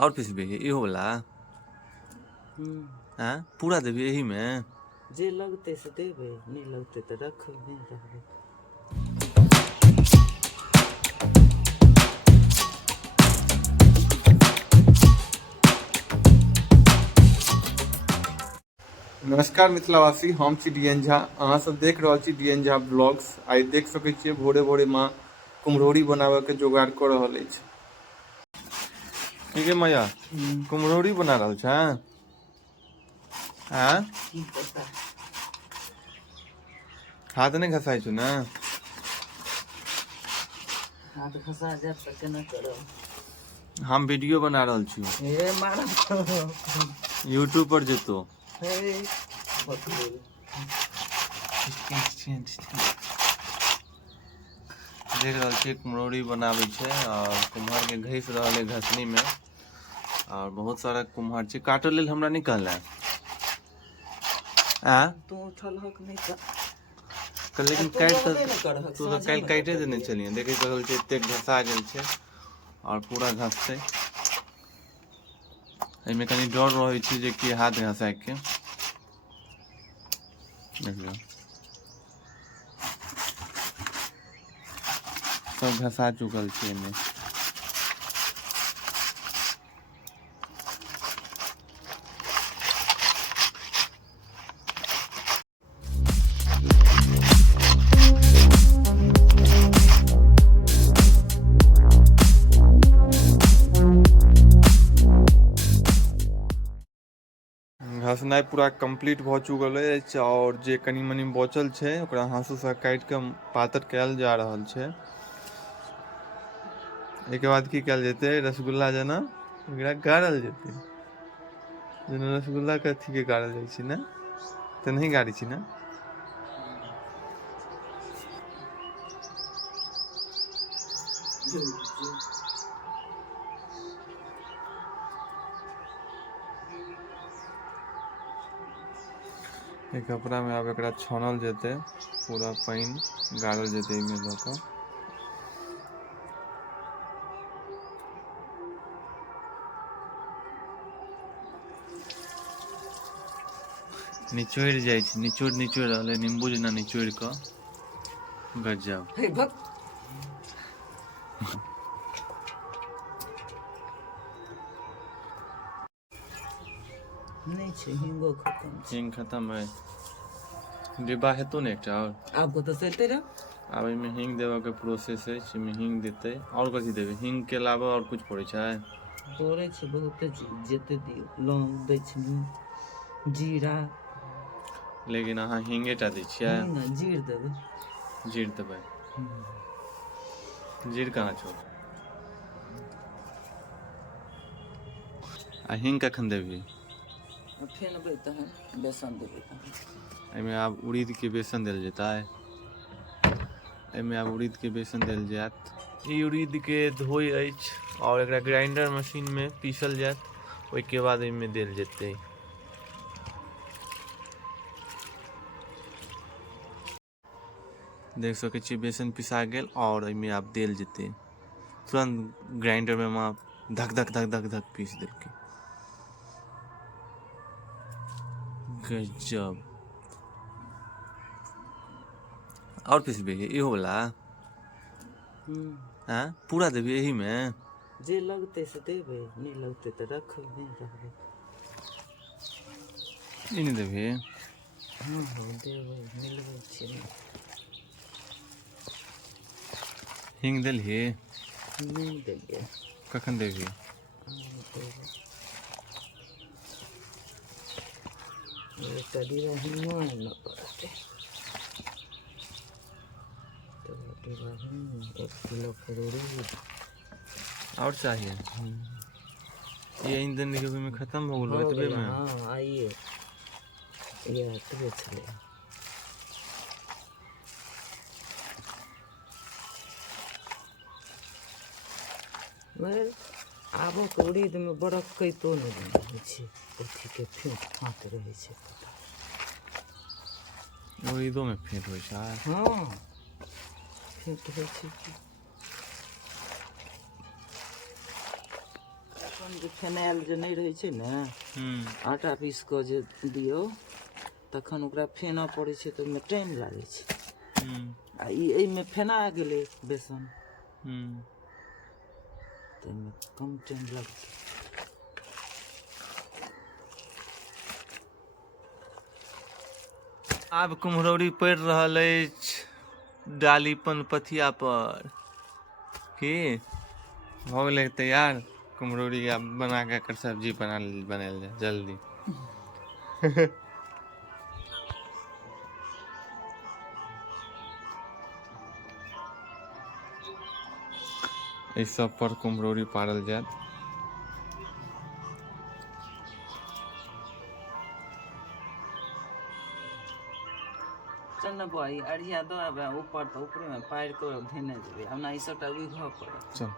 और पिसबे इहो वाला हाँ पूरा देबी यही में जे लगते से देबे नहीं लगते तो रखबे रहबे। नमस्कार मिथिलावासी, हम छी डीएन झा। अहाँ सब देख रहल छी डीएन झा ब्लॉग्स। आइ देख सकै छियै भोरे भोरे माँ कुम्हरौरी बनाबे के जोगाड़ कर रहल अछि। ठीक है मैया, कुम्हरौरी बना रहल छै। हाँ हाथ नहीं घसाई छौ ना? हाथ घसा जात त केना करब? हम वीडियो बना रहल छी। ए मारा यूट्यूब पर जेतो। हे बकरे देख रहल छी कुम्हरौरी बनाबै छै और कुम्हर के घिस रहल है घसनी में और बहुत सारा कुम्हर छै। काटल लेल हमरा नहीं कहला आ तू उठलहक नहीं का लेकिन काट तू तो कल काटे देने चलिए। देखे रहल छी एते घसा गेल छै और पूरा घसते। एमे कनी डर रहे छी जे कि हाथ घसा के देख लो सब घसा चुकल छै एमे। घसनाइ पूरा कंप्लीट भ चुकल अछि और जे कनी मनी बचल छै ओकरा हाँसू से काट के पातर कैल जा रहल छै। एक बाद की कैल जेतै? रसगुल्ला जेना एकरा गाड़ल जेतै। जेना रसगुल्ला के अथी के गाड़ल जाइ छै ना, त नहीं गाड़ी छी ना? एक कपड़ा में अब एकरा छानल जेतै, पूरा पानी गाड़ल जेतै एमे द के। निचोड़ जाइ छै, निचोड़ रहले नींबू जेना निचोड़ के। गजब। हे भक नहीं छै हिंगो खत्म छै। हिंग खत्म है। डिब्बा हेतौ ने एकटा और? आब को तो सेते रे। अब इमे हिंग देवा के प्रोसेस है। इमे हिंग देते और कथी देबे? हिंग के अलावा और कुछ पड़े छै? पड़े छै बहुते चीज, जेते दियो लौंग दै छै, जीरा। लेकिन अहाँ हिंगे टा दै छियै? नहीं जीर देबे। जीर देबै? जीर कहाँ छौ? आ हिंग कखन देबही? फेनबै तहन बेसन देबै तहन। एमे आब उड़ीद के बेसन देल जेतै। एमे आब उड़ीद के बेसन देल जायत। ई उड़ीद के धोई अछि और एकरा ग्राइंडर मशीन में पीसल जायत। ओइ के बाद एमे देल जेतै। देख सकै छी बेसन पिसा गेल और एमे आब देल जेतै। तुरंत ग्राइंडर में माँ धक धक धक धक धक पीस देलकै। गजब। और पिसबे इहो वाला हाँ पूरा देबी यही में? जे लगते से देबे नहीं लगते तो रखबे रहबे। ई नहीं देबी? हाँ हाँ देबे मिलबे छै। हिंग देलही? नहीं देलिए। कखन देबी? कदीरा हिंगो न पड़ते। तो कदीरा हिंग 1 किलो कुम्हरौरी और चाहिए? ये ईंधन के में खत्म हो गेलो एतबे में? हाँ आइए ये एतबे छले। आबो के उड़ीद में बरफ कैतो नहीं रहे छै। अथी के फेंट फाट रहे छै। उड़ीदो में फेंट होइ छै? हाँ फेंट होइ छै कि अपन बेसन जे फेनायल जे नहीं रहे छै ने, आटा पीस के जे दियो तखन ओकरा फेना पड़े छै तो ओहिमे टाइम लागे छै। आ ई एहिमे फेना गेलै बेसन तो एहिमे कम टाइम लगतै। आब कुम्हरौरी पड़ि रहल अछि डालीपन पथिया पर। की भऽ गेलै तैयार कुम्हरौरी? आब बना के एकर सब्जी बनायल जाय जल्दी। एहि सब पर कुम्हरौरी पारल जायत। चल ने बौआ, ई अढ़िया दऽ आबै ऊपर, तऽ ऊपरे में पारि कऽ धेने जेबै, हमरा ई सबटा उघऽ पड़त। चल।